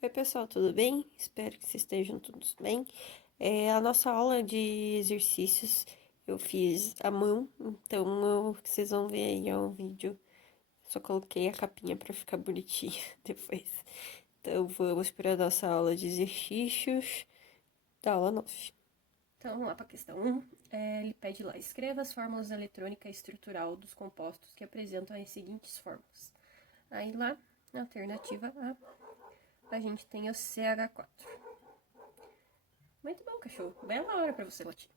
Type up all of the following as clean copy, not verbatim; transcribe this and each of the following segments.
Oi, pessoal, tudo bem? Espero que vocês estejam todos bem. A nossa aula de exercícios eu fiz à mão, então vocês vão ver aí o vídeo. Só coloquei a capinha para ficar bonitinha depois. Então vamos para a nossa aula de exercícios da aula 9. Então, vamos lá para a questão 1. Ele pede lá, escreva as fórmulas eletrônica e estrutural dos compostos que apresentam as seguintes fórmulas. Aí lá, na alternativa A gente tem o CH4. Muito bom, cachorro. Bela hora para você latir.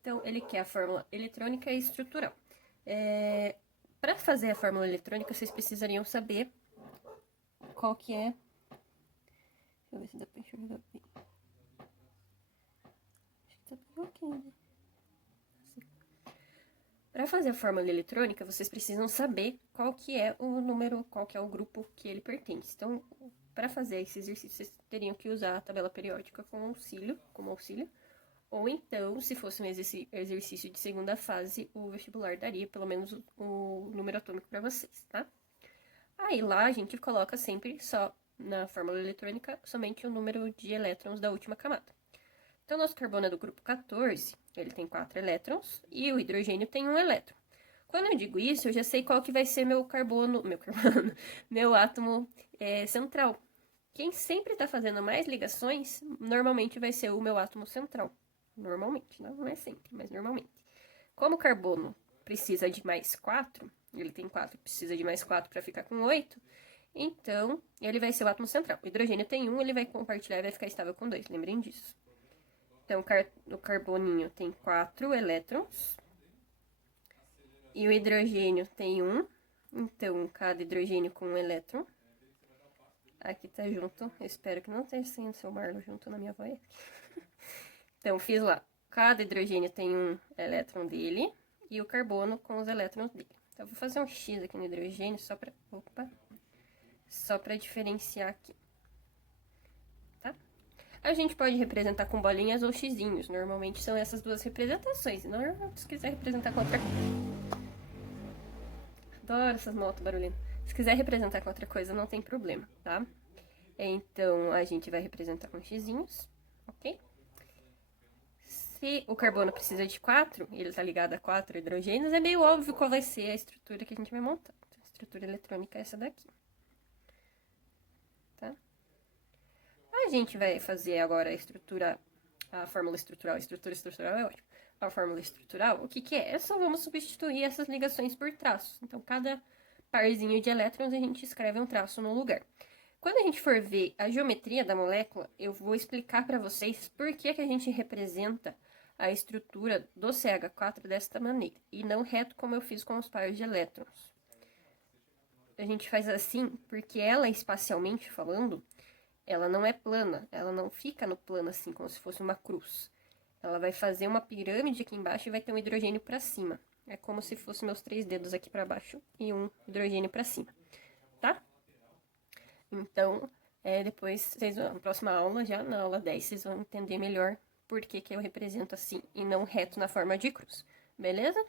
Então, ele quer a fórmula eletrônica e estrutural. Para fazer a fórmula eletrônica, vocês precisariam saber qual que é... Deixa eu ver se dá para enxergar bem. Acho que tá bem ok, né? Para fazer a fórmula eletrônica, vocês precisam saber qual que é o número, qual que é o grupo que ele pertence. Então, para fazer esse exercício, vocês teriam que usar a tabela periódica como auxílio, ou então, se fosse um exercício de segunda fase, o vestibular daria pelo menos o número atômico para vocês, tá? Aí lá a gente coloca sempre só na fórmula eletrônica somente o número de elétrons da última camada. Então, nosso carbono é do grupo 14, ele tem 4 elétrons, e o hidrogênio tem 1 elétron. Quando eu digo isso, eu já sei qual que vai ser meu átomo central. Quem sempre está fazendo mais ligações, normalmente vai ser o meu átomo central. Normalmente, não é sempre, mas normalmente. Como o carbono precisa de mais 4, ele tem 4, precisa de mais 4 para ficar com 8, então ele vai ser o átomo central. O hidrogênio tem 1, ele vai compartilhar e vai ficar estável com 2, lembrem disso. Então, o carboninho tem 4 elétrons. E o hidrogênio tem 1. Então, cada hidrogênio com 1 elétron. Aqui tá junto. Eu espero que não esteja sem o seu Marlon junto na minha voz. Então, fiz lá. Cada hidrogênio tem 1 elétron dele. E o carbono com os elétrons dele. Então, vou fazer um X aqui no hidrogênio só pra... Só pra diferenciar aqui. A gente pode representar com bolinhas ou xizinhos. Normalmente são essas duas representações. Não, se quiser representar com outra coisa. Adoro essas motos barulhentas. Se quiser representar com outra coisa, não tem problema, tá? Então, a gente vai representar com xizinhos, ok? Se o carbono precisa de 4, ele está ligado a 4 hidrogênios, é meio óbvio qual vai ser a estrutura que a gente vai montar. Então, a estrutura eletrônica é essa daqui. Tá? A gente vai fazer agora a fórmula estrutural. A estrutura estrutural é ótimo. A fórmula estrutural, o que que é? Só vamos substituir essas ligações por traços. Então, cada parzinho de elétrons a gente escreve um traço no lugar. Quando a gente for ver a geometria da molécula, eu vou explicar para vocês por que a gente representa a estrutura do CH4 desta maneira, e não reto como eu fiz com os pares de elétrons. A gente faz assim porque ela, espacialmente falando, ela não é plana, ela não fica no plano assim, como se fosse uma cruz. Ela vai fazer uma pirâmide aqui embaixo e vai ter um hidrogênio para cima. É como se fossem meus 3 dedos aqui para baixo e um hidrogênio para cima, tá? Então, depois, na próxima aula, já na aula 10, vocês vão entender melhor por que eu represento assim e não reto na forma de cruz, beleza?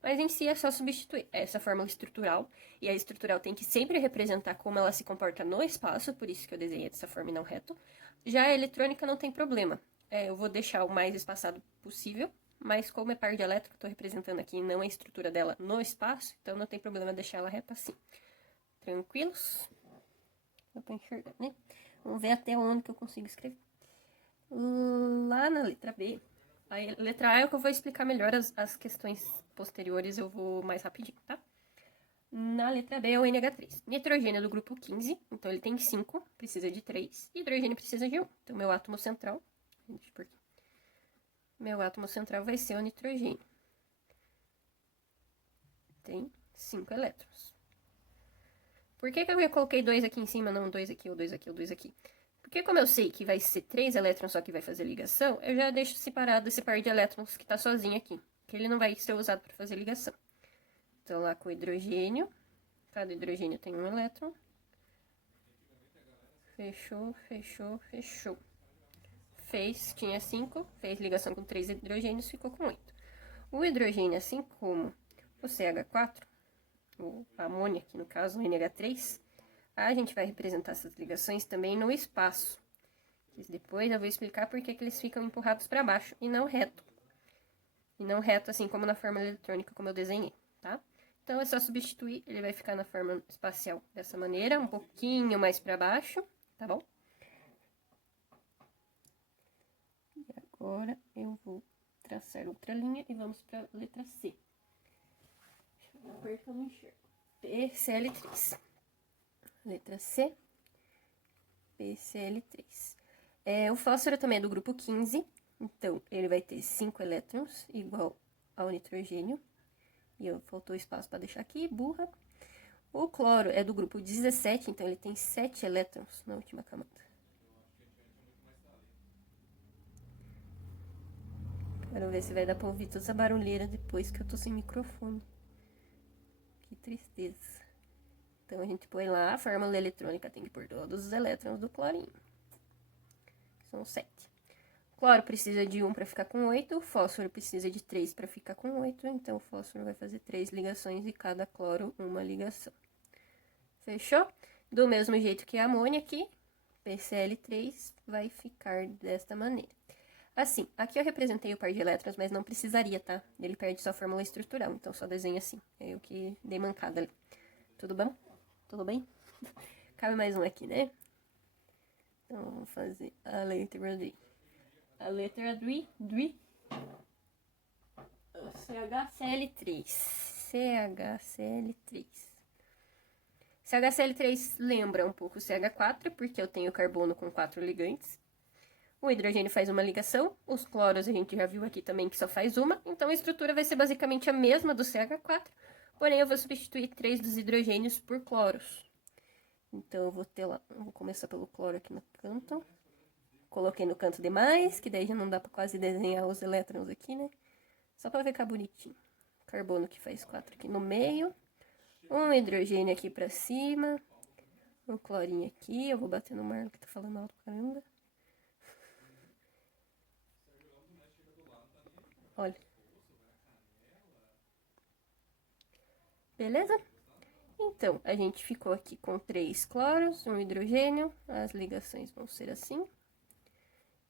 Mas em si é só substituir essa fórmula estrutural, e a estrutural tem que sempre representar como ela se comporta no espaço, por isso que eu desenhei dessa forma e não reto. Já a eletrônica não tem problema, eu vou deixar o mais espaçado possível, mas como é par de elétron que eu estou representando aqui, não a estrutura dela no espaço, então não tem problema deixar ela reta assim. Tranquilos? Dá pra enxergar, né? Vamos ver até onde que eu consigo escrever. Lá na letra B, a letra A é o que eu vou explicar melhor, as questões posteriores eu vou mais rapidinho, tá? Na letra B é o NH3. Nitrogênio é do grupo 15, então ele tem 5, precisa de 3. Hidrogênio precisa de 1. Então, meu átomo central... Deixa eu por aqui. Meu átomo central vai ser o nitrogênio. Tem 5 elétrons. Por que eu coloquei 2 aqui em cima, não 2 aqui, ou 2 aqui, ou 2 aqui? Porque como eu sei que vai ser 3 elétrons só que vai fazer ligação, eu já deixo separado esse par de elétrons que está sozinho aqui. Que ele não vai ser usado para fazer ligação. Então, lá com o hidrogênio. Cada hidrogênio tem um elétron. Fechou, fechou, fechou. Tinha 5, fez ligação com 3 hidrogênios, ficou com 8. O hidrogênio, assim como o CH4, o amônia aqui no caso, o NH3, a gente vai representar essas ligações também no espaço. Depois eu vou explicar por que eles ficam empurrados para baixo e não reto. E não reto assim como na fórmula eletrônica, como eu desenhei, tá? Então é só substituir, ele vai ficar na forma espacial dessa maneira, um pouquinho mais para baixo, tá bom? E agora eu vou traçar outra linha e vamos para a letra C. Deixa eu ver que eu não enxergo. PCl3. Letra C, PCl3. O fósforo também é do grupo 15, então ele vai ter 5 elétrons, igual ao nitrogênio. E faltou espaço para deixar aqui, burra. O cloro é do grupo 17, então ele tem 7 elétrons na última camada. Quero ver se vai dar pra ouvir toda essa barulheira depois que eu tô sem microfone. Que tristeza. Então a gente põe lá, a fórmula eletrônica tem que pôr todos os elétrons do clorinho. São 7. O cloro precisa de 1 para ficar com 8, o fósforo precisa de 3 para ficar com 8, então o fósforo vai fazer 3 ligações e cada cloro uma ligação. Fechou? Do mesmo jeito que a amônia aqui, PCl3 vai ficar desta maneira. Assim, aqui eu representei o par de elétrons, mas não precisaria, tá? Ele perde sua fórmula estrutural, então só desenha assim. É eu que dei mancada ali. Tudo bom? Tudo bem? Cabe mais um aqui, né? Então, vamos fazer a letra D. A letra D, CHCl3. CHCl3. CHCl3 lembra um pouco o CH4, porque eu tenho carbono com 4 ligantes. O hidrogênio faz uma ligação, os cloros a gente já viu aqui também que só faz uma, então a estrutura vai ser basicamente a mesma do CH4, porém eu vou substituir 3 dos hidrogênios por cloros. Então eu vou ter lá, vou começar pelo cloro aqui no canto. Coloquei no canto demais, que daí já não dá pra quase desenhar os elétrons aqui, né? Só pra ficar bonitinho. Carbono que faz 4 aqui no meio. Um hidrogênio aqui pra cima. Um clorinho aqui. Eu vou bater no Marlon que tá falando alto pra caramba. Olha. Beleza? Então, a gente ficou aqui com 3 cloros, um hidrogênio. As ligações vão ser assim.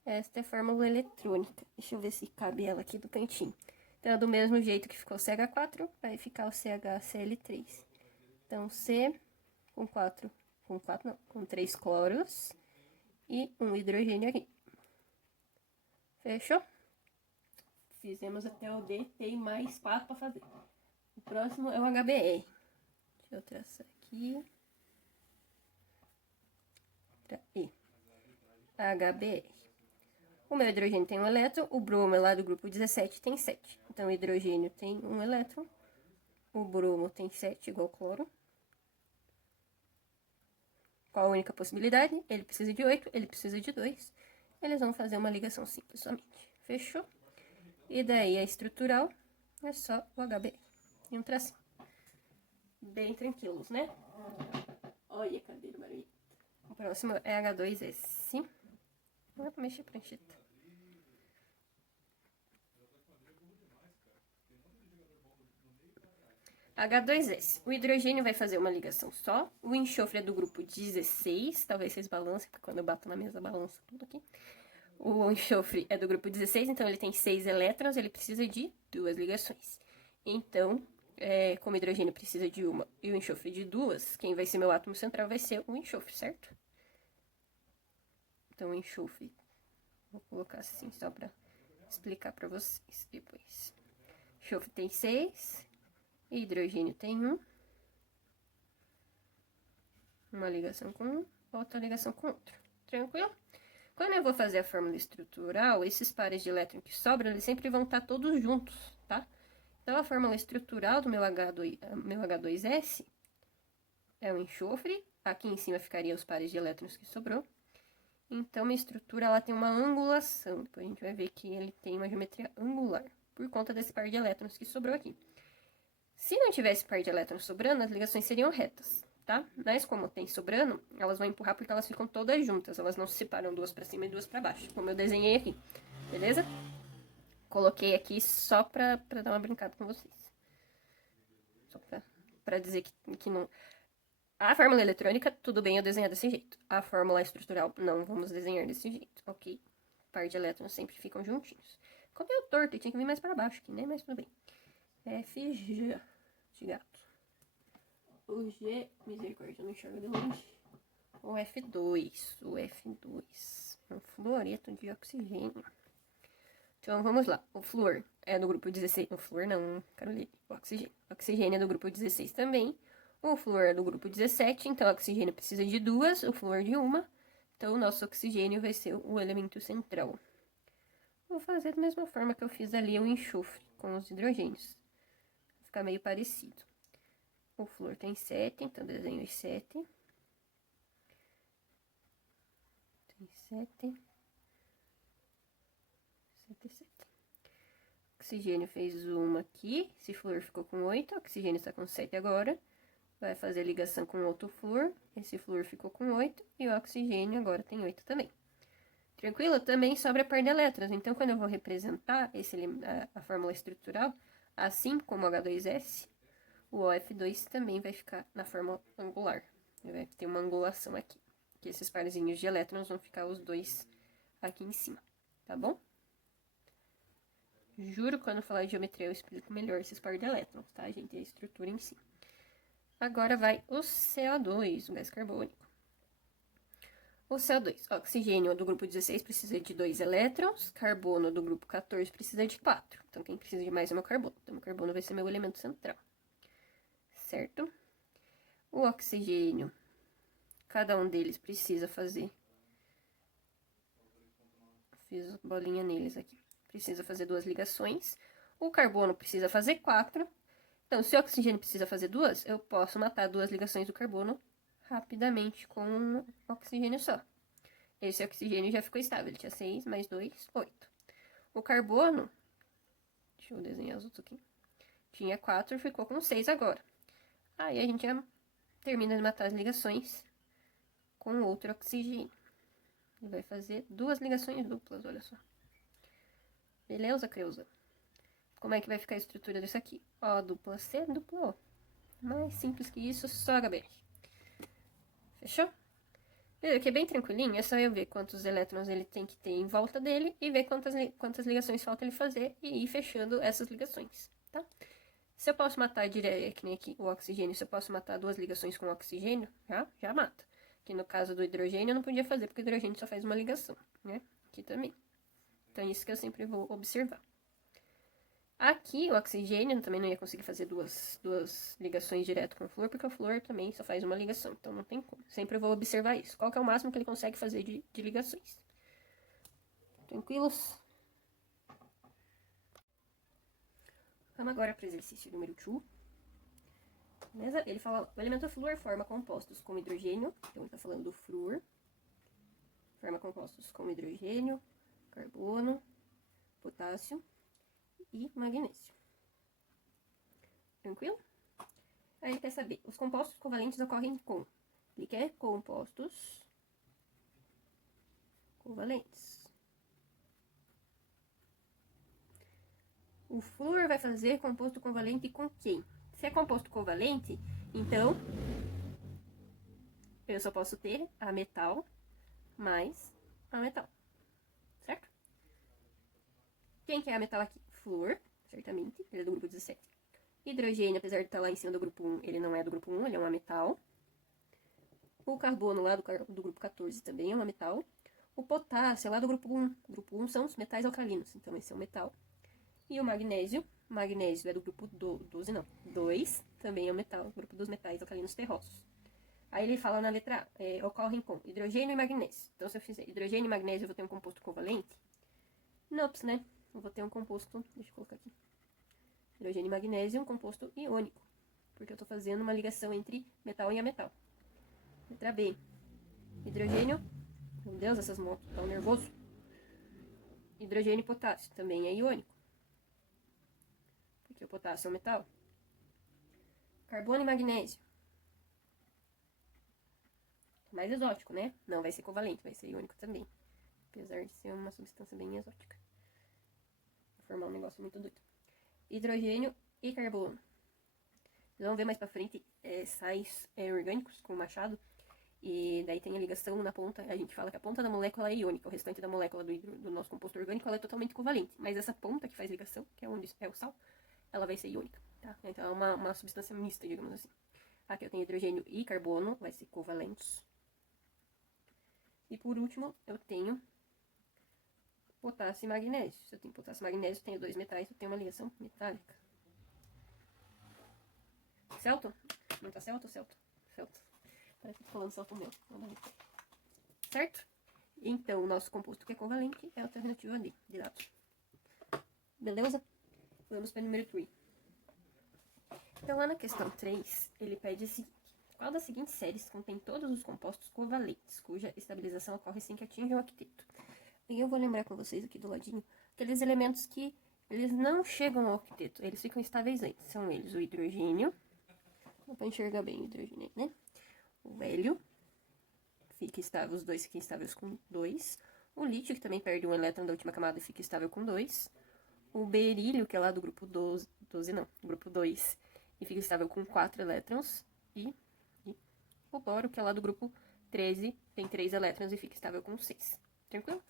Esta é a fórmula eletrônica. Deixa eu ver se cabe ela aqui do cantinho. Então, do mesmo jeito que ficou o CH4, vai ficar o CHCl3. Então, C com 3 cloros e um hidrogênio aqui. Fechou? Fizemos até o D, tem mais 4 para fazer. O próximo é o HBr. Deixa eu traçar aqui. E. HBr. O meu hidrogênio tem um elétron, o bromo é lá do grupo 17 tem 7. Então, o hidrogênio tem um elétron, o bromo tem 7, igual ao cloro. Qual a única possibilidade? Ele precisa de 8, ele precisa de 2. Eles vão fazer uma ligação simples somente. Fechou? E daí a estrutural é só o HBr. E um tracinho. Bem tranquilos, né? Olha, cadê o barulho? O próximo é H2S. Não é pra mexer a prancheta. H2S. O hidrogênio vai fazer uma ligação só. O enxofre é do grupo 16. Talvez vocês balancem, porque quando eu bato na mesa balança tudo aqui. O enxofre é do grupo 16, então ele tem 6 elétrons, ele precisa de 2 ligações. Então, como o hidrogênio precisa de uma e o enxofre de 2, quem vai ser meu átomo central vai ser o enxofre, certo? Então, o enxofre, vou colocar assim só para explicar para vocês depois. Enxofre tem 6, hidrogênio tem 1. Uma ligação com um, outra ligação com outro. Tranquilo? Quando eu vou fazer a fórmula estrutural, esses pares de elétron que sobram, eles sempre vão estar todos juntos, tá? Então, a fórmula estrutural do meu H2S é o enxofre. Aqui em cima ficaria os pares de elétrons que sobrou. Então, minha estrutura ela tem uma angulação. Depois a gente vai ver que ele tem uma geometria angular, por conta desse par de elétrons que sobrou aqui. Se não tivesse par de elétrons sobrando, as ligações seriam retas, tá? Mas como tem sobrando, elas vão empurrar porque elas ficam todas juntas. Elas não se separam duas para cima e duas para baixo, como eu desenhei aqui. Beleza? Coloquei aqui só pra dar uma brincada com vocês. Só pra dizer que não... A fórmula eletrônica, tudo bem eu desenhar desse jeito. A fórmula estrutural, não vamos desenhar desse jeito, ok? Par de elétrons sempre ficam juntinhos. Ficou meio torto e tinha que vir mais para baixo aqui, né? Mas tudo bem. FG de gato. O G, misericórdia, não enxergo de longe. O F2. Um fluoreto de oxigênio. Então, vamos lá. O flúor é do grupo 16. O flúor não, Caroline. O oxigênio. O oxigênio é do grupo 16 também. O flúor é do grupo 17. Então, o oxigênio precisa de duas. O flúor de uma. Então, o nosso oxigênio vai ser o elemento central. Vou fazer da mesma forma que eu fiz ali o enxofre com os hidrogênios. Vai ficar meio parecido. O flúor tem 7, então desenho os 7. Tem 7. 7. Oxigênio fez uma aqui. Esse flúor ficou com 8. O oxigênio está com 7 agora. Vai fazer ligação com outro flúor. Esse flúor ficou com 8. E o oxigênio agora tem 8 também. Tranquilo? Também sobra par de elétrons. Então, quando eu vou representar a fórmula estrutural, assim como o H2S, o OF2 também vai ficar na forma angular. Vai ter uma angulação aqui. Que esses parzinhos de elétrons vão ficar os dois aqui em cima. Tá bom? Juro que quando falar de geometria eu explico melhor esses par de elétrons, tá, gente? A estrutura em si. Agora vai o CO2, o gás carbônico. O CO2, oxigênio do grupo 16 precisa de 2 elétrons, carbono do grupo 14 precisa de 4. Então, quem precisa de mais é o meu carbono. Então, o carbono vai ser meu elemento central. Certo? O oxigênio, cada um deles precisa fazer... Fiz bolinha neles aqui. Precisa fazer 2 ligações. O carbono precisa fazer 4. Então, se o oxigênio precisa fazer 2, eu posso matar 2 ligações do carbono rapidamente com um oxigênio só. Esse oxigênio já ficou estável. Ele tinha 6 mais 2, 8. O carbono... Deixa eu desenhar os outros aqui. Tinha 4, ficou com 6 agora. Aí a gente já termina de matar as ligações com outro oxigênio. E vai fazer 2 ligações duplas, olha só. Beleza, Creuza? Como é que vai ficar a estrutura desse aqui? O dupla C, dupla O. Mais simples que isso, só HBr. Fechou? Aqui é bem tranquilinho, é só eu ver quantos elétrons ele tem que ter em volta dele e ver quantas ligações falta ele fazer e ir fechando essas ligações, tá? Se eu posso matar direto, que nem aqui o oxigênio, se eu posso matar 2 ligações com oxigênio, já mata. Que no caso do hidrogênio eu não podia fazer, porque o hidrogênio só faz uma ligação, né? Aqui também. Então, é isso que eu sempre vou observar. Aqui, o oxigênio também não ia conseguir fazer duas ligações direto com o flúor, porque o flúor também só faz uma ligação, então não tem como. Sempre eu vou observar isso. Qual que é o máximo que ele consegue fazer de ligações? Tranquilos? Vamos agora para o exercício número 2. Beleza? Ele fala, o elemento flúor forma compostos com hidrogênio, então ele está falando do flúor. Forma compostos com hidrogênio, carbono, potássio e magnésio. Tranquilo? Aí ele quer saber, os compostos covalentes ocorrem com... Ele quer compostos covalentes. O flúor vai fazer composto covalente com quem? Se é composto covalente, então eu só posso ter a metal mais a metal. Certo? Quem que é a metal aqui? Flúor, certamente, ele é do grupo 17. Hidrogênio, apesar de estar lá em cima do grupo 1, ele não é do grupo 1, ele é uma metal. O carbono lá do grupo 14 também é uma metal. O potássio é lá do grupo 1. O grupo 1 são os metais alcalinos, então esse é um metal. E o magnésio é do grupo 12, não, 2, também é um metal, grupo dos metais alcalinos terrosos. Aí ele fala na letra A, ocorrem com hidrogênio e magnésio. Então, se eu fizer hidrogênio e magnésio, eu vou ter um composto covalente? Nops, né? Eu vou ter um composto, deixa eu colocar aqui. Hidrogênio e magnésio é um composto iônico, porque eu estou fazendo uma ligação entre metal e ametal. Letra B. Hidrogênio, meu Deus, essas motos estão nervoso. Hidrogênio e potássio, também é iônico, porque o potássio é um metal. Carbono e magnésio. Mais exótico, né? Não vai ser covalente, vai ser iônico também. Apesar de ser uma substância bem exótica. Vai formar um negócio muito doido. Hidrogênio e carbono. Vocês vão ver mais pra frente sais orgânicos com machado. E daí tem a ligação na ponta, a gente fala que a ponta da molécula é iônica, o restante da molécula do nosso composto orgânico ela é totalmente covalente. Mas essa ponta que faz ligação, que é onde é o sal, ela vai ser iônica, tá? Então é uma substância mista, digamos assim. Aqui eu tenho hidrogênio e carbono, vai ser covalentes. E por último, eu tenho potássio e magnésio. Se eu tenho potássio e magnésio, eu tenho dois metais, eu tenho uma ligação metálica. Celto? Não tá celto? Celto. Celto. Parece que tô falando celto meu. Certo? Então, o nosso composto que é covalente é a alternativa D, de dados. Beleza? Vamos para o número 3. Então, lá na questão 3, ele pede o seguinte. Qual das seguintes séries contém todos os compostos covalentes, cuja estabilização ocorre sem que atinjam o octeto? E eu vou lembrar com vocês aqui do ladinho, aqueles elementos que eles não chegam ao octeto, eles ficam estáveis antes. São eles o hidrogênio, dá pra enxergar bem o hidrogênio, né? O hélio, fica estável, os dois ficam estáveis com 2. O lítio, que também perde um elétron da última camada e fica estável com 2. O berílio, que é lá do grupo 12 não, grupo 2, e fica estável com 4 elétrons. E o boro, que é lá do grupo 13, tem 3 elétrons e fica estável com 6. Tranquilo?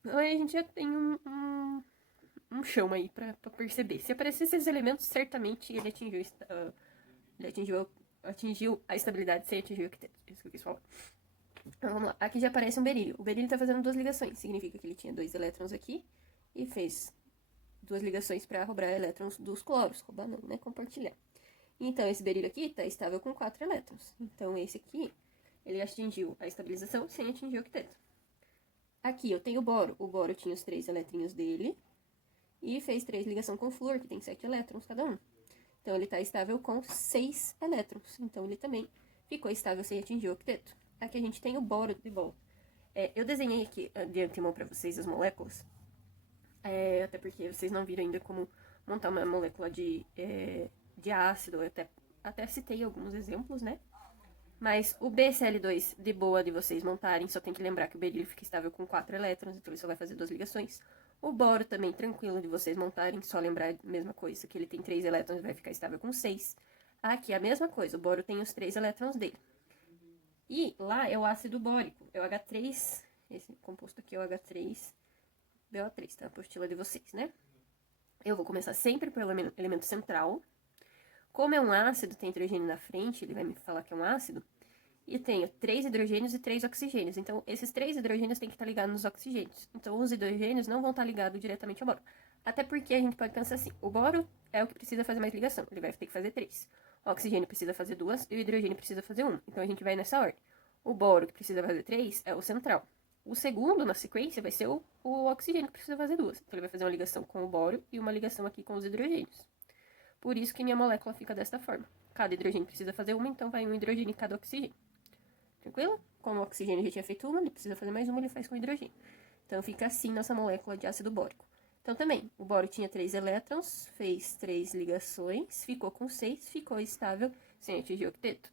Então aí a gente já tem um chão aí pra perceber. Se aparecer esses elementos, certamente ele atingiu a estabilidade sem atingir o octeto. Isso que eu quis falar. Então, vamos lá. Aqui já aparece um berílio. O berílio tá fazendo 2 ligações. Significa que ele tinha 2 elétrons aqui e fez 2 ligações para roubar elétrons dos cloros. Roubar não, né? Compartilhar. Então, esse berílio aqui tá estável com 4 elétrons. Então, esse aqui, ele atingiu a estabilização sem atingir o octeto. Aqui eu tenho o boro. O boro tinha os 3 eletrinhos dele e fez 3 ligações com o flúor, que tem 7 elétrons cada um. Então, ele tá estável com 6 elétrons. Então, ele também ficou estável sem atingir o octeto. Aqui a gente tem o boro de volta. Eu desenhei aqui de antemão para vocês as moléculas. Até porque vocês não viram ainda como montar uma molécula de ácido. Eu até citei alguns exemplos, né? Mas o BCl2 de boa de vocês montarem, só tem que lembrar que o berílio fica estável com 4 elétrons, então ele só vai fazer 2 ligações. O boro também tranquilo de vocês montarem, só lembrar a mesma coisa, que ele tem 3 elétrons e vai ficar estável com 6. Aqui a mesma coisa, o boro tem os 3 elétrons dele. E lá é o ácido bórico, é o H3, esse composto aqui é o H3BO3, tá? A apostila de vocês, né? Eu vou começar sempre pelo elemento central. Como é um ácido, tem hidrogênio na frente, ele vai me falar que é um ácido. E tenho 3 hidrogênios e 3 oxigênios. Então, esses 3 hidrogênios têm que estar ligados nos oxigênios. Então, os hidrogênios não vão estar ligados diretamente ao boro. Até porque a gente pode pensar assim, o boro é o que precisa fazer mais ligação, ele vai ter que fazer 3. O oxigênio precisa fazer 2 e o hidrogênio precisa fazer 1. Então, a gente vai nessa ordem. O boro, que precisa fazer 3, é o central. O segundo, na sequência, vai ser o oxigênio, que precisa fazer 2. Então, ele vai fazer uma ligação com o boro e uma ligação aqui com os hidrogênios. Por isso que minha molécula fica desta forma. Cada hidrogênio precisa fazer uma, então vai um hidrogênio em cada oxigênio. Tranquilo? Como o oxigênio já tinha feito uma, ele precisa fazer mais uma, ele faz com hidrogênio. Então, fica assim nossa molécula de ácido bórico. Então, também, o boro tinha 3 elétrons, fez 3 ligações, ficou com 6, ficou estável, sem atingir o octeto.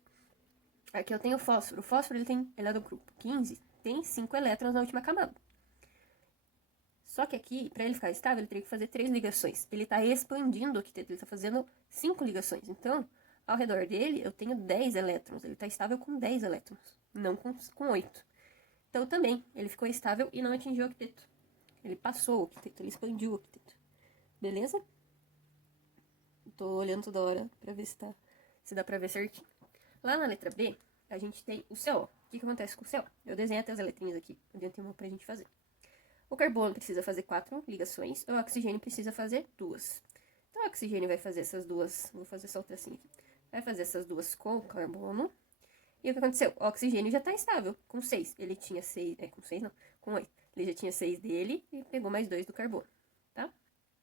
Aqui eu tenho o fósforo. O fósforo, ele é do grupo 15, tem 5 elétrons na última camada. Só que aqui, para ele ficar estável, ele teria que fazer 3 ligações. Ele está expandindo o octeto, ele está fazendo 5 ligações. Então, ao redor dele, eu tenho 10 elétrons. Ele está estável com 10 elétrons, não com 8. Então, também, ele ficou estável e não atingiu o octeto. Ele passou o octeto, ele expandiu o octeto. Beleza? Tô olhando toda hora para ver se dá para ver certinho. Lá na letra B, a gente tem o CO. O que acontece com o CO? Eu desenhei até as letrinhas aqui, de antemão pra gente fazer. O carbono precisa fazer 4 ligações, o oxigênio precisa fazer 2. Então, o oxigênio vai fazer essas duas, vou fazer só o tracinho aqui. Vai fazer essas duas com o carbono. E o que aconteceu? O oxigênio já está estável, com 6. Ele tinha 6, com 6 não, com 8. Ele já tinha 6 dele e pegou mais 2 do carbono, tá?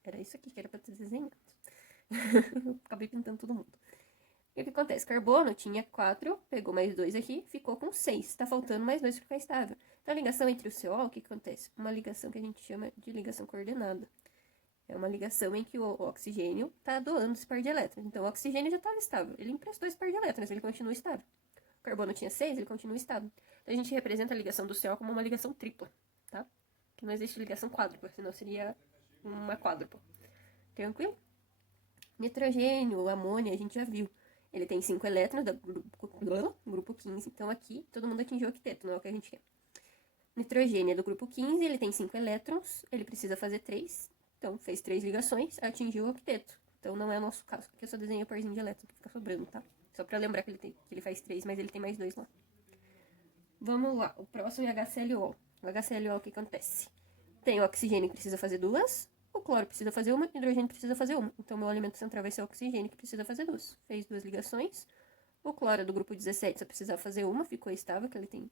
Era isso aqui que era para ter desenhado. Acabei pintando todo mundo. E o que acontece? Carbono tinha 4, pegou mais 2 aqui, ficou com 6. Tá faltando mais 2 para ficar estável. Então, a ligação entre o CO, o que acontece? Uma ligação que a gente chama de ligação coordenada. É uma ligação em que o oxigênio está doando esse par de elétrons. Então, o oxigênio já estava estável. Ele emprestou esse par de elétrons, ele continua estável. O carbono tinha 6, ele continua estável. Então, a gente representa a ligação do CO como uma ligação tripla, tá? Que não existe ligação quádrupla, senão seria uma quádrupla. Tranquilo? Nitrogênio, amônia, a gente já viu. Ele tem 5 elétrons do grupo 15, então aqui todo mundo atingiu o octeto, não é o que a gente quer. Nitrogênio é do grupo 15, ele tem 5 elétrons, ele precisa fazer 3, então fez 3 ligações, atingiu o octeto. Então não é o nosso caso, porque eu só desenhei o parzinho de elétrons que fica sobrando, tá? Só pra lembrar que ele faz 3, mas ele tem mais 2 lá. Vamos lá, o próximo é HClO. O HClO, o que acontece? Tem o oxigênio que precisa fazer 2, o cloro precisa fazer 1, o hidrogênio precisa fazer 1. Então, meu elemento central vai ser o oxigênio, que precisa fazer 2. Fez 2 ligações. O cloro do grupo 17 só precisava fazer 1, ficou estável, que ele tem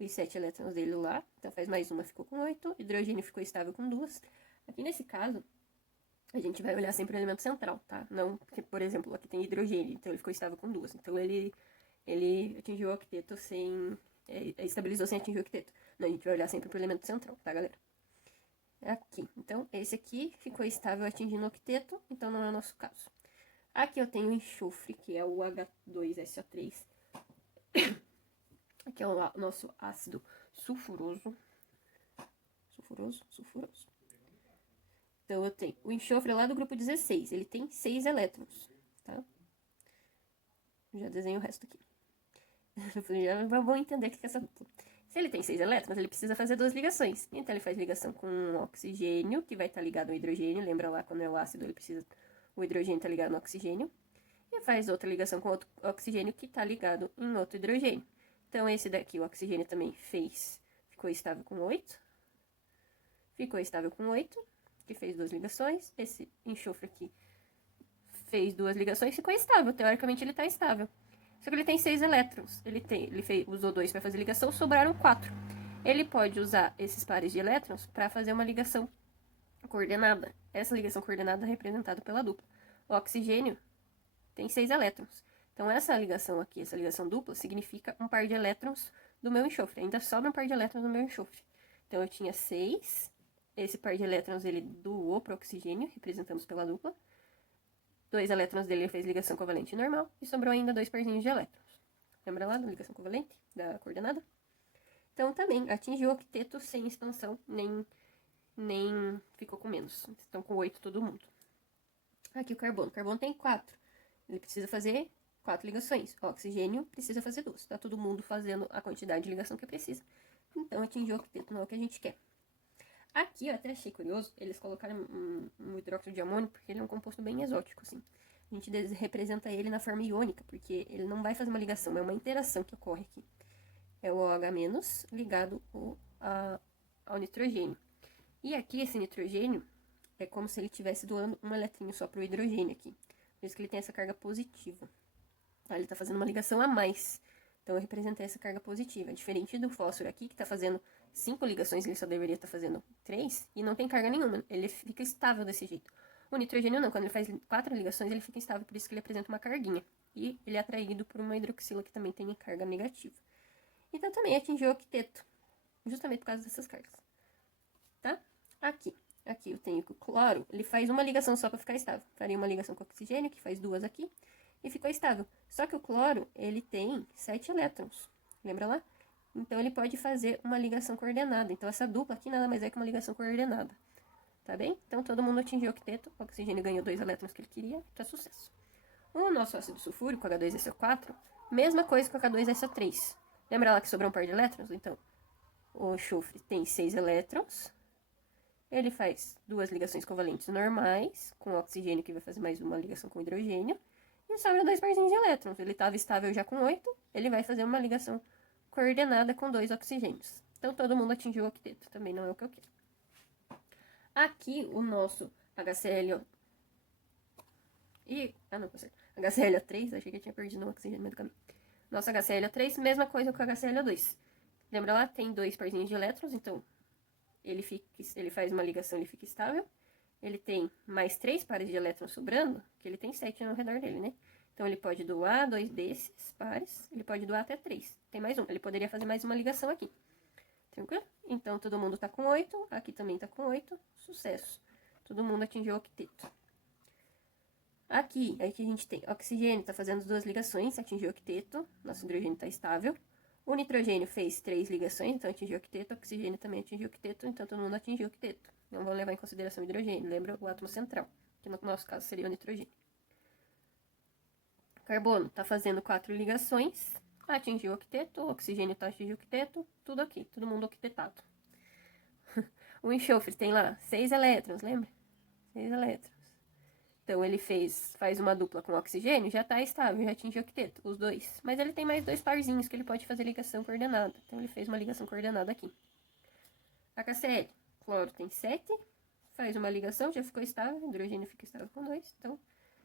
os 7 elétrons dele lá. Então, faz mais 1, ficou com 8. O hidrogênio ficou estável com 2. Aqui nesse caso, a gente vai olhar sempre o elemento central, tá? Não, porque, por exemplo, aqui tem hidrogênio, então ele ficou estável com 2. Então, ele atingiu o octeto sem... estabilizou sem atingir o octeto. Não, a gente vai olhar sempre pro elemento central, tá, galera? Aqui. Então, esse aqui ficou estável atingindo o octeto, então não é o nosso caso. Aqui eu tenho o enxofre, que é o H2SO3. Aqui é o nosso ácido sulfuroso. Sulfuroso. Então, eu tenho o enxofre lá do grupo 16. Ele tem 6 elétrons, tá? Já desenho o resto aqui. Já vão entender o que é essa dupla. Se ele tem 6 elétrons, ele precisa fazer 2 ligações. Então, ele faz ligação com o oxigênio, que vai estar ligado ao hidrogênio. Lembra lá, quando é o ácido, o hidrogênio está ligado no oxigênio. E faz outra ligação com outro oxigênio, que está ligado em outro hidrogênio. Então, esse daqui, o oxigênio também ficou estável com 8. Ficou estável com 8, que fez 2 ligações. Esse enxofre aqui fez 2 ligações, ficou estável. Teoricamente, ele está estável. Só que ele tem 6 elétrons. Usou 2 para fazer ligação, sobraram 4. Ele pode usar esses pares de elétrons para fazer uma ligação coordenada. Essa ligação coordenada é representada pela dupla. O oxigênio tem 6 elétrons. Então, essa ligação aqui, essa ligação dupla, significa um par de elétrons do meu enxofre. Ainda sobra um par de elétrons do meu enxofre. Então, eu tinha 6. Esse par de elétrons ele doou para o oxigênio, representamos pela dupla. 2 elétrons dele fez ligação covalente normal e sobrou ainda 2 parzinhos de elétrons. Lembra lá da ligação covalente, da coordenada? Então, também atingiu o octeto sem expansão, nem ficou com menos. Estão com 8 todo mundo. Aqui o carbono. O carbono tem 4. Ele precisa fazer 4 ligações. O oxigênio precisa fazer 2. Tá todo mundo fazendo a quantidade de ligação que precisa. Então, atingiu o octeto, não é o que a gente quer. Aqui eu até achei curioso, eles colocaram um hidróxido de amônio, porque ele é um composto bem exótico, assim. A gente representa ele na forma iônica, porque ele não vai fazer uma ligação, é uma interação que ocorre aqui. É o OH- ligado ao nitrogênio. E aqui esse nitrogênio é como se ele estivesse doando um eletrinho só para o hidrogênio aqui. Por isso que ele tem essa carga positiva. Tá? Ele está fazendo uma ligação a mais. Então eu representei essa carga positiva. Diferente do fósforo aqui, que está fazendo 5 ligações, ele só deveria estar fazendo 3, e não tem carga nenhuma. Ele fica estável desse jeito. O nitrogênio não, quando ele faz 4 ligações, ele fica estável, por isso que ele apresenta uma carguinha. E ele é atraído por uma hidroxila que também tem carga negativa. Então também atingiu o octeto, justamente por causa dessas cargas. Tá? Aqui eu tenho que o cloro, ele faz uma ligação só para ficar estável. Faria uma ligação com o oxigênio, que faz 2 aqui, e ficou estável. Só que o cloro, ele tem 7 elétrons. Lembra lá? Então, ele pode fazer uma ligação coordenada. Então, essa dupla aqui nada mais é que uma ligação coordenada. Tá bem? Então, todo mundo atingiu o octeto. O oxigênio ganhou 2 elétrons que ele queria. Então, é sucesso. O nosso ácido sulfúrico, H2SO4, mesma coisa que o H2SO3. Lembra lá que sobrou um par de elétrons? Então, o enxofre tem 6 elétrons. Ele faz 2 ligações covalentes normais, com o oxigênio, que vai fazer mais uma ligação com o hidrogênio. E sobra 2 parzinhos de elétrons. Ele estava estável já com 8. Ele vai fazer uma ligação coordenada com 2 oxigênios. Então, todo mundo atingiu o octeto. Também não é o que eu quero. Aqui, o nosso HCl... não, tá certo. HClO3, achei que eu tinha perdido um oxigênio no meio do caminho. Nosso HClO3, mesma coisa que o HClO2. Lembra lá? Tem 2 parzinhos de elétrons, então ele faz uma ligação, ele fica estável. Ele tem mais 3 pares de elétrons sobrando, que ele tem 7 ao redor dele, né? Então, ele pode doar 2 desses pares, ele pode doar até 3. Tem mais um, ele poderia fazer mais uma ligação aqui. Tranquilo? Então, todo mundo tá com 8, aqui também tá com 8, sucesso. Todo mundo atingiu o octeto. Aqui a gente tem oxigênio, tá fazendo 2 ligações, atingiu o octeto, nosso hidrogênio tá estável. O nitrogênio fez 3 ligações, então atingiu o octeto, o oxigênio também atingiu o octeto, então todo mundo atingiu o octeto. Não vão levar em consideração o hidrogênio, lembra o átomo central, que no nosso caso seria o nitrogênio. Carbono tá fazendo 4 ligações, atingiu o octeto, o oxigênio tá atingindo o octeto, tudo aqui, todo mundo octetado. O enxofre tem lá 6 elétrons, lembra? 6 elétrons. Então, ele faz uma dupla com oxigênio, já tá estável, já atingiu o octeto, os dois. Mas ele tem mais 2 parzinhos que ele pode fazer ligação coordenada. Então, ele fez uma ligação coordenada aqui. HCl, cloro tem 7, faz uma ligação, já ficou estável, hidrogênio fica estável com 2. Então,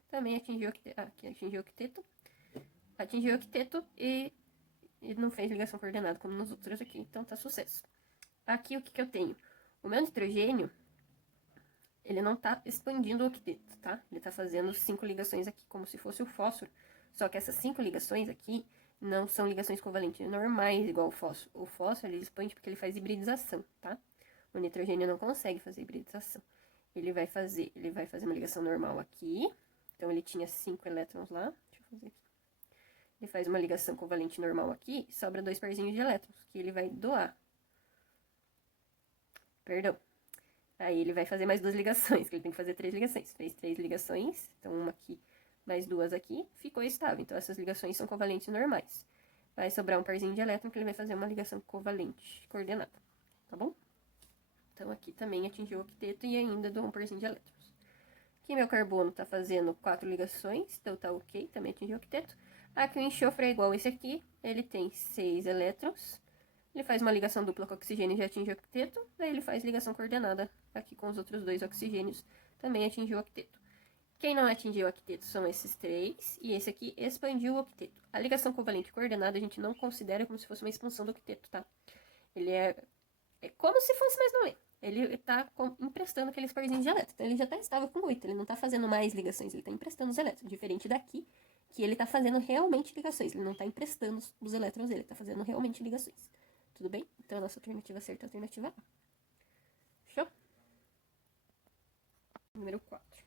também atingiu o octeto. Aqui atingiu o octeto. Atingiu o octeto e não fez ligação coordenada como nos outros aqui. Então, tá sucesso. Aqui, o que eu tenho? O meu nitrogênio, ele não tá expandindo o octeto, tá? Ele tá fazendo 5 ligações aqui, como se fosse o fósforo. Só que essas 5 ligações aqui não são ligações covalentes normais, igual o fósforo. O fósforo, ele expande porque ele faz hibridização, tá? O nitrogênio não consegue fazer hibridização. Ele vai fazer uma ligação normal aqui. Então, ele tinha 5 elétrons lá. Deixa eu fazer aqui. Ele faz uma ligação covalente normal aqui, sobra 2 parzinhos de elétrons, que ele vai doar. Perdão. Aí ele vai fazer mais 2 ligações, que ele tem que fazer 3 ligações. Fez 3 ligações, então uma aqui, mais 2 aqui, ficou estável. Então, essas ligações são covalentes normais. Vai sobrar um parzinho de elétron, que ele vai fazer uma ligação covalente coordenada, tá bom? Então, aqui também atingiu o octeto e ainda doou um parzinho de elétrons. Aqui meu carbono tá fazendo 4 ligações, então tá ok, também atingiu o octeto. Aqui o enxofre é igual esse aqui, ele tem 6 elétrons. Ele faz uma ligação dupla com oxigênio e já atinge o octeto. Daí ele faz ligação coordenada aqui com os outros 2 oxigênios, também atingiu o octeto. Quem não atingiu o octeto são esses 3, e esse aqui expandiu o octeto. A ligação covalente coordenada a gente não considera como se fosse uma expansão do octeto, tá? Ele é como se fosse, mas não é. Ele tá emprestando aqueles parzinhos de elétrons. Então, ele já tá estável com 8, ele não tá fazendo mais ligações, ele tá emprestando os elétrons. Diferente daqui, que ele tá fazendo realmente ligações. Ele não tá emprestando os elétrons dele, ele tá fazendo realmente ligações. Tudo bem? Então, a nossa alternativa certa é a alternativa A. Fechou? Número 4.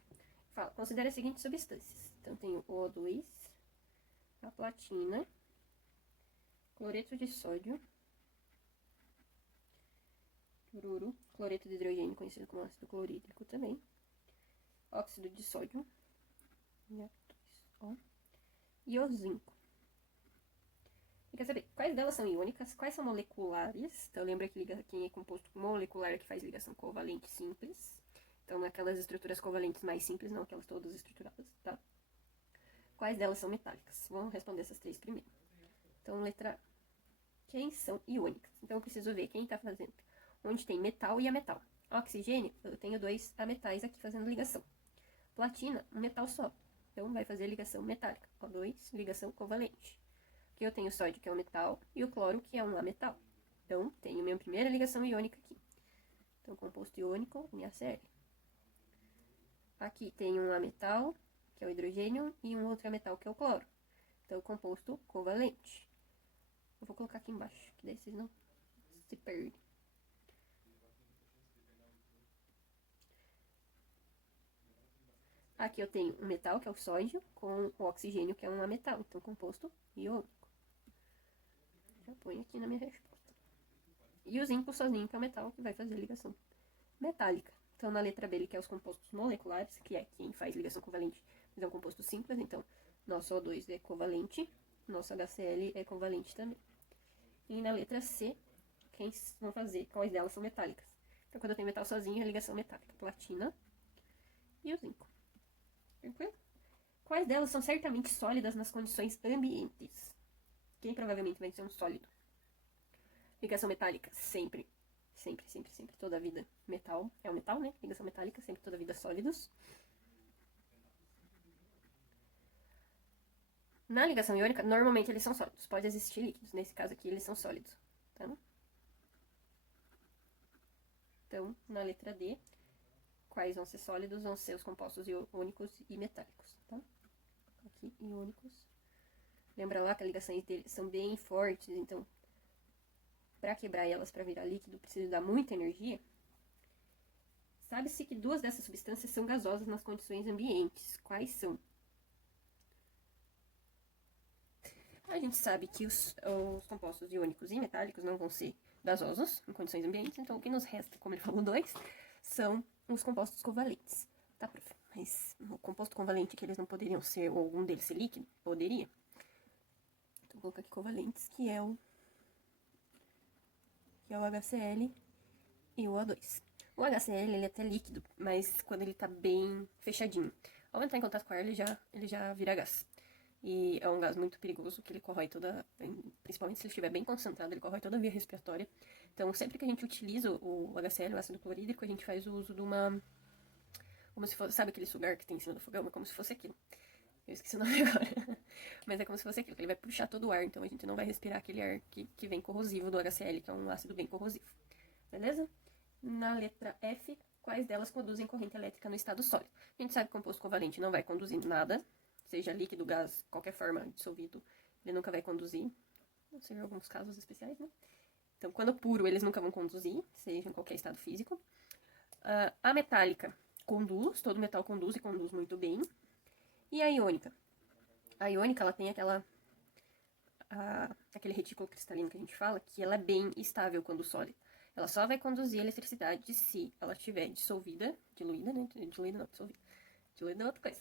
Fala, considere as seguintes substâncias. Então, tem o O2, a platina, cloreto de sódio, cloruro, cloreto de hidrogênio, conhecido como ácido clorídrico também, óxido de sódio, e o zinco. E quer saber quais delas são iônicas, quais são moleculares? Então, lembra que quem é composto molecular que faz ligação covalente simples. Então, naquelas estruturas covalentes mais simples, não aquelas todas estruturadas, tá? Quais delas são metálicas? Vamos responder essas 3 primeiro. Então, letra A. Quem são iônicas? Então, eu preciso ver quem está fazendo. Onde tem metal e ametal. Oxigênio, eu tenho 2 ametais aqui fazendo ligação. Platina, um metal só. Então, vai fazer ligação metálica. O2, ligação covalente. Aqui eu tenho o sódio, que é um metal, e o cloro, que é um ametal. Então, tenho minha primeira ligação iônica aqui. Então, composto iônico, NaCl. Aqui tem um ametal, que é o hidrogênio, e um outro ametal, que é o cloro. Então, composto covalente. Eu vou colocar aqui embaixo, que daí vocês não se perdem. Aqui eu tenho um metal, que é o sódio, com o oxigênio, que é um ametal. Então, composto iônico. Já ponho aqui na minha resposta. E o zinco sozinho, que é o metal, que vai fazer ligação metálica. Então, na letra B, ele quer os compostos moleculares, que é quem faz ligação covalente, mas é um composto simples. Então, nosso O2 é covalente, nosso HCl é covalente também. E na letra C, quem vão fazer, quais delas são metálicas. Então, quando eu tenho metal sozinho, é ligação metálica. Platina e o zinco. Tranquilo? Quais delas são certamente sólidas nas condições ambientes? Quem provavelmente vai ser um sólido? Ligação metálica, sempre. Sempre, sempre, sempre, toda a vida. Metal, é o metal, né? Ligação metálica, sempre, toda a vida sólidos. Na ligação iônica, normalmente eles são sólidos. Pode existir líquidos, nesse caso aqui eles são sólidos, tá? Então, na letra D, quais vão ser sólidos? Vão ser os compostos iônicos e metálicos, tá? Aqui, iônicos. Lembra lá que as ligações deles são bem fortes, então, para quebrar elas para virar líquido, precisa dar muita energia. Sabe-se que 2 dessas substâncias são gasosas nas condições ambientes. Quais são? A gente sabe que os compostos iônicos e metálicos não vão ser gasosos em condições ambientes, então o que nos resta, como ele falou 2, são os compostos covalentes. Tá, prof? Mas o composto covalente que eles não poderiam ser, ou algum deles ser líquido, poderia. Então, vou colocar aqui covalentes, que é o HCl e o O2. O HCl, ele é até líquido, mas quando ele tá bem fechadinho. Ao entrar em contato com o ar, ele já vira gás. E é um gás muito perigoso, que ele corrói toda, principalmente se ele estiver bem concentrado, ele corrói toda a via respiratória. Então, sempre que a gente utiliza o HCl, o ácido clorídrico, a gente faz o uso de uma... Como se fosse, sabe aquele sugar que tem em cima do fogão? É como se fosse aquilo. Eu esqueci o nome agora. Mas é como se fosse aquilo, que ele vai puxar todo o ar, então a gente não vai respirar aquele ar que vem corrosivo do HCl, que é um ácido bem corrosivo. Beleza? Na letra F, quais delas conduzem corrente elétrica no estado sólido? A gente sabe que o composto covalente não vai conduzir nada, seja líquido, gás, qualquer forma dissolvido, ele nunca vai conduzir. Não sei, em alguns casos especiais, né? Então, quando puro, eles nunca vão conduzir, seja em qualquer estado físico. A metálica conduz, todo metal conduz e conduz muito bem. E a iônica? A iônica, ela tem aquele retículo cristalino que a gente fala, que ela é bem estável quando sólida. Ela só vai conduzir a eletricidade se ela estiver dissolvida, diluída, né? Diluída não, dissolvida. Diluída é outra coisa.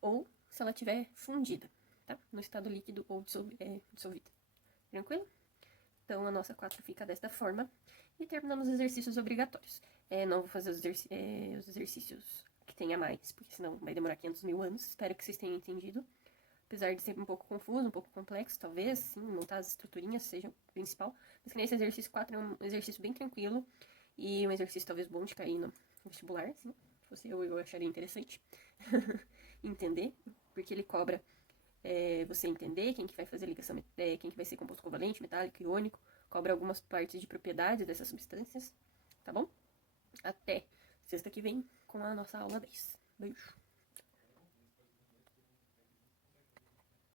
Ou se ela estiver fundida, tá? No estado líquido ou dissolvida. Tranquilo? Então, a nossa 4 fica desta forma. E terminamos os exercícios obrigatórios. Não vou fazer os exercícios que tenha mais, porque senão vai demorar 500 mil anos. Espero que vocês tenham entendido. Apesar de ser um pouco confuso, um pouco complexo, talvez, sim, montar as estruturinhas seja o principal. Mas que nesse exercício 4 é um exercício bem tranquilo e um exercício talvez bom de cair no vestibular, assim. Se fosse eu acharia interessante entender, porque ele cobra você entender quem que vai fazer ligação, quem que vai ser composto covalente, metálico, iônico, cobra algumas partes de propriedades dessas substâncias, tá bom? Até sexta que vem com a nossa aula 10. Beijo!